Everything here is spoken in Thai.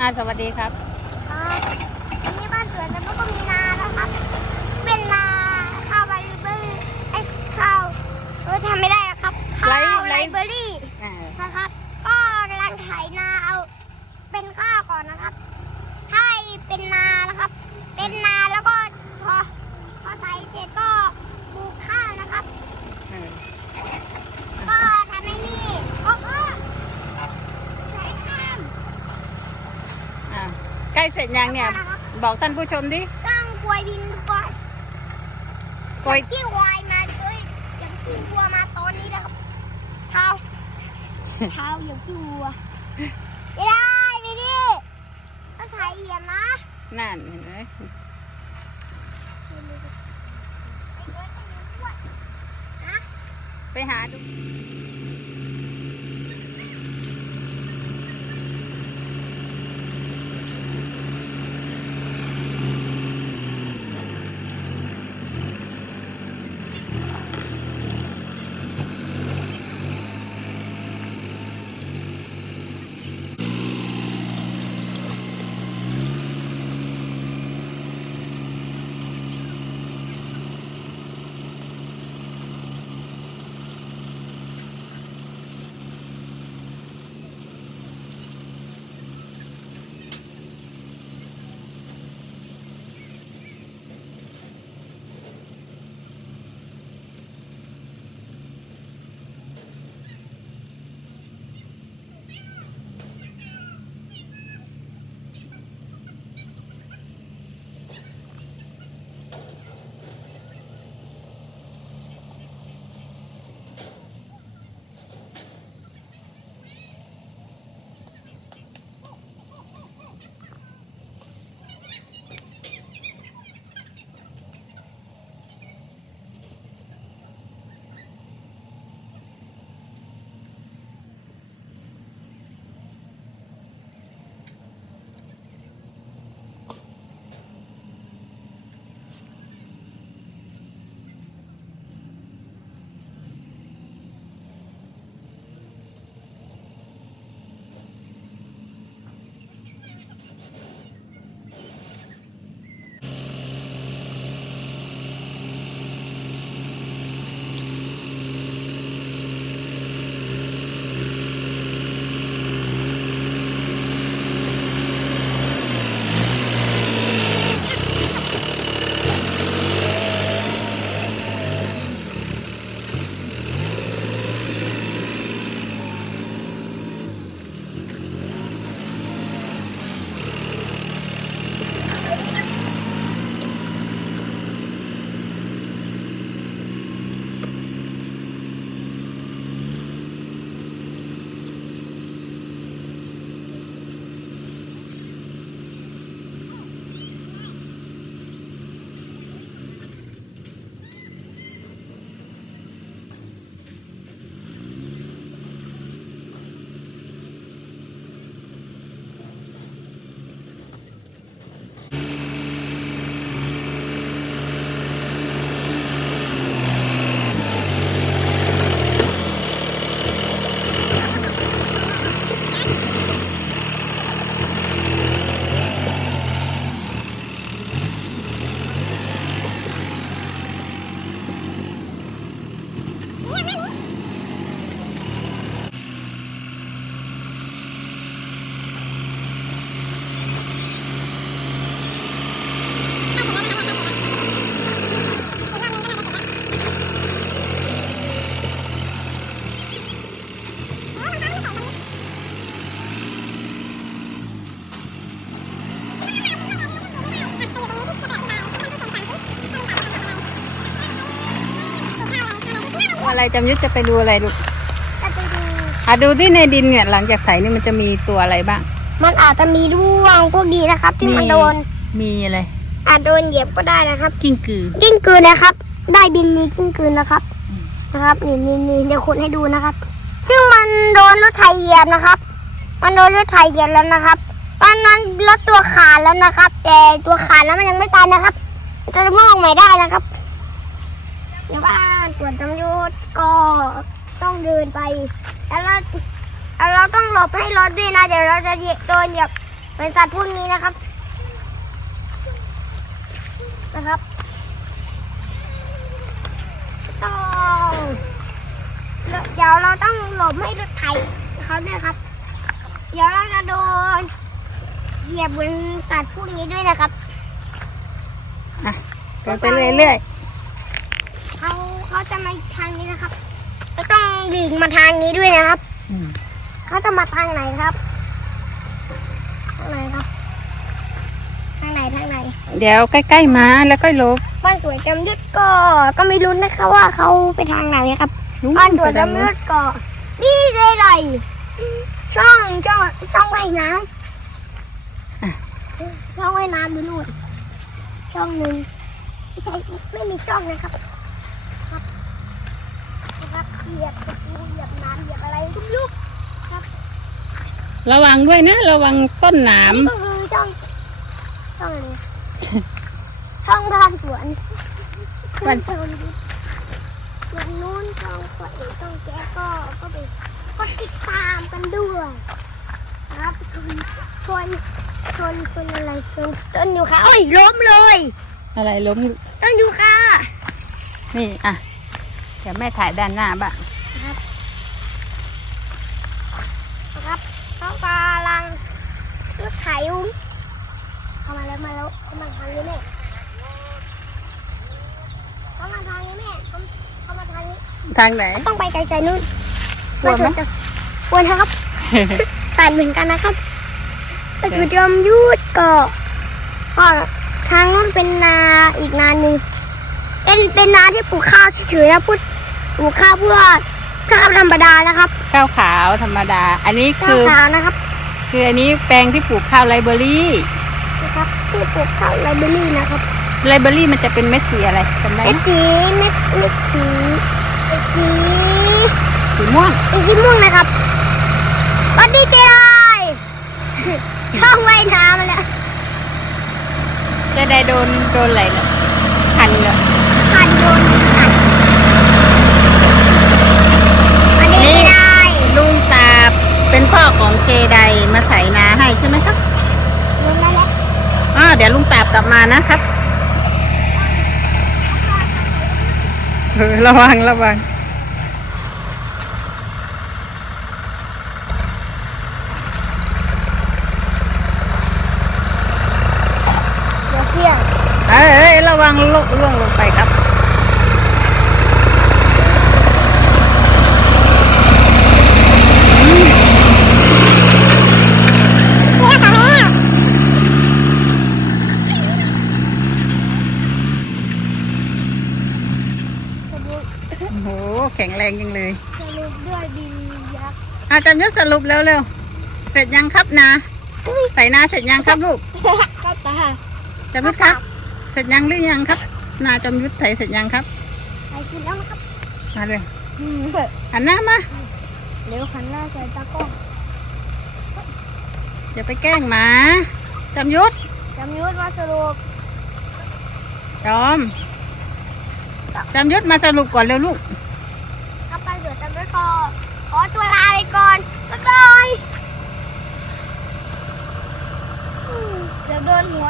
อ่าสวัสดีครับครับอันนี้บ้านสวนแล้วก็มีนานะครับ เป็นนาข้าวไลเบอรี่ไอ้ข้าวเออทำไม่ได้นะครับข้าวไลไลไลเบอรี่อ่านะครับ ก็กำลังไถนาเอา เป็นข้าวก่อนนะครับให้เป็นนานะครับ เป็นนาแล้วก็พอพอไถเสร็จก็ปลูกข้าวนะครับ เออ ก็ทำให้นี่ก็ก็ใช้ข้าม อ่าใกล้ เสร็จยังเนี่ยนะครับบอกท่านผู้ชมดิสร้างกลวยดินก่อนกล้วยที่วายมาด้วยอย่างที่วัวมาตอนนี้นะครับเท้าเท้าอย่างที่วัวจะได้ไปดิต้องถ่ายเอี่ยมนะนั่นเห็นไหมไอ้เบิร์ดจะมีอ้วนนะไปหาดู อะไรจำยุทธจะไปดูอะไรลูกก็ไปดูอะดูที่ในดินเนี่ยหลังจากไถนี่มันจะมีตัวอะไรบ้าง มันอาจจะมีร่วงพวกนี้นะครับ ที่มันมีโดน มีอะไรอาจโดนเหยียบก็ได้นะครับ กิ้งกือ กิ้งกืนนะครับ ได้บินนี้กิ้งกืนนะครับ นะครับนี่นี่นี่เดี๋ยวคุณให้ดูนะครับ ซึ่งมันโดนรถไถเหยียบนะครับ มันโดนรถไถเหยียบแล้วนะครับ ตอนนั้นรถตัวขาดแล้วนะครับ แต่ตัวขาดแล้วมันยังไม่ตายนะครับจะมองใหม่ได้นะครับ ในบ้านตรวจตำรวจก็ต้องเดินไป แล้วเราเราต้องหลบให้รถด้วยนะ เดี๋ยวเราจะเหยียบโดนเหยียบเป็นสัตว์พวกนี้นะครับ นะครับต้องเดี๋ยวเราต้องหลบให้รถไถเขาด้วยครับ เดี๋ยวเราจะโดนเหยียบบนสัตว์พวกนี้ด้วยนะครับอะเดินไปเรื่อยเขา เขาจะมาทางนี้นะครับก็ต้องหลีกมาทางนี้ด้วยนะครับๆอืมเขาจะมาทางไหนครับทางไหนครับทางไหนทางไหน เดี๋ยวใกล้ๆมาแล้วก็หลบบ้านสวยจำยุทธก็ก็ไม่รู้นะคะว่าเขาไปทางไหนครับนู่นบ้านสวยไปทางจำนู้ยุนทธก็นี่เลยไรช่องช่องช่องว่ายน้ำช่องว่ายน้ำดูนู่นช่องหนึ่งไม่ใช่ไม่มีช่องนะครับครับนะครับ เหยียบตะปูเหยียบน้ำเหยียบอะไรทุกยุกระวังด้วยนะ ระวังต้นหนามนี่ก็คือช่องช่องอะไรช่องบ้านสวนบ้านสวนอย่างนู้นช่องตัวเอกช่องแจ๊กก็ก็ไปก็ติดตามกันด้วยครับชนชนชนชนอะไรชนต้นยูคาเอ้ยล้มเลย อะไรล้ม ต้นยูคานี่อะเดี๋ยวแม่ถ่ายด้านหน้าบ้างนะครับนะครับเขากำลังรถไถอยู่เข้ามาแล้วมาแล้วเข้ามาทางนี้แม่เข้ามาทางนี้แม่เข้าเข้ามาทางนี้ทางไหนต้องไปไกลๆนู่นกลัวไหมจะกลัวนะครับสายเหมือนกันนะครับไปจุดยมยุทธก็ก็ทางนู้นเป็นนาอีกนาหนึ่งเป็นเป็นนาที่ปลูกข้าวเฉยๆนะพูด ปลูกข้าวเพื่อข้าวธรรมดานะครับข้าวขาวธรรมดา อันนี้ข้าคืวอขาวนะครับคืออันนี้แปลงที่ปลูกข้าวไรเบอรี่นะครับที่ปลูกข้าวไรเบอรี่นะครับไรเบอรี่มันจะเป็นเม็ดสีอะไรจำได้เม็ไหดมสีเม็ดเม็ดสีเม็ดสีสีม่วงเป็นสีม่วงนะครับวัดดีเจไดช่องว่ายน้ำมาแล้วจะได้โดนโดนอะไรเหรอคันเหรอ ขันโดนขันวัดดีเจได ลุงตาเป็นพ่อ ของเจไดมาไถนาให้ใช่ไหมครับลงมาแล้วอ๋อเดี๋ยวลุงตาบกลับมานะครับเออระวังระวังเดี๋ยวเที่ยงเอ้ยเอ้ยระวังล่วงล่วงลงไปครับ เนี่ยค่ะแม่สรุป โอ้โหแข็งแรงจังเลย สรุปด้วยดินยักษ์ อาจารย์ยศสรุปเร็วๆ เสร็จยังครับนาไถนาเสร็จยังครับลูกก็ตาจำยุทธครับ เสร็จยังหรือยังครับ นาจำยุทธไถเสร็จยังครับใส่ชิ้นแล้วนะครับมาเลยหันหน้ามาเดี๋ยวขันหน้าใส่ตากล้องอย่าไปแกล้งหมาจำยุทธจำยุทธมาสรุปจอมจำยุทธมาสรุปก่อนเร็วลูกถ้าไปเดี๋ยวจำยุทธก่อน ขอตัวลาไปก่อนบ๊ายบายเดี๋ยวโดนหัว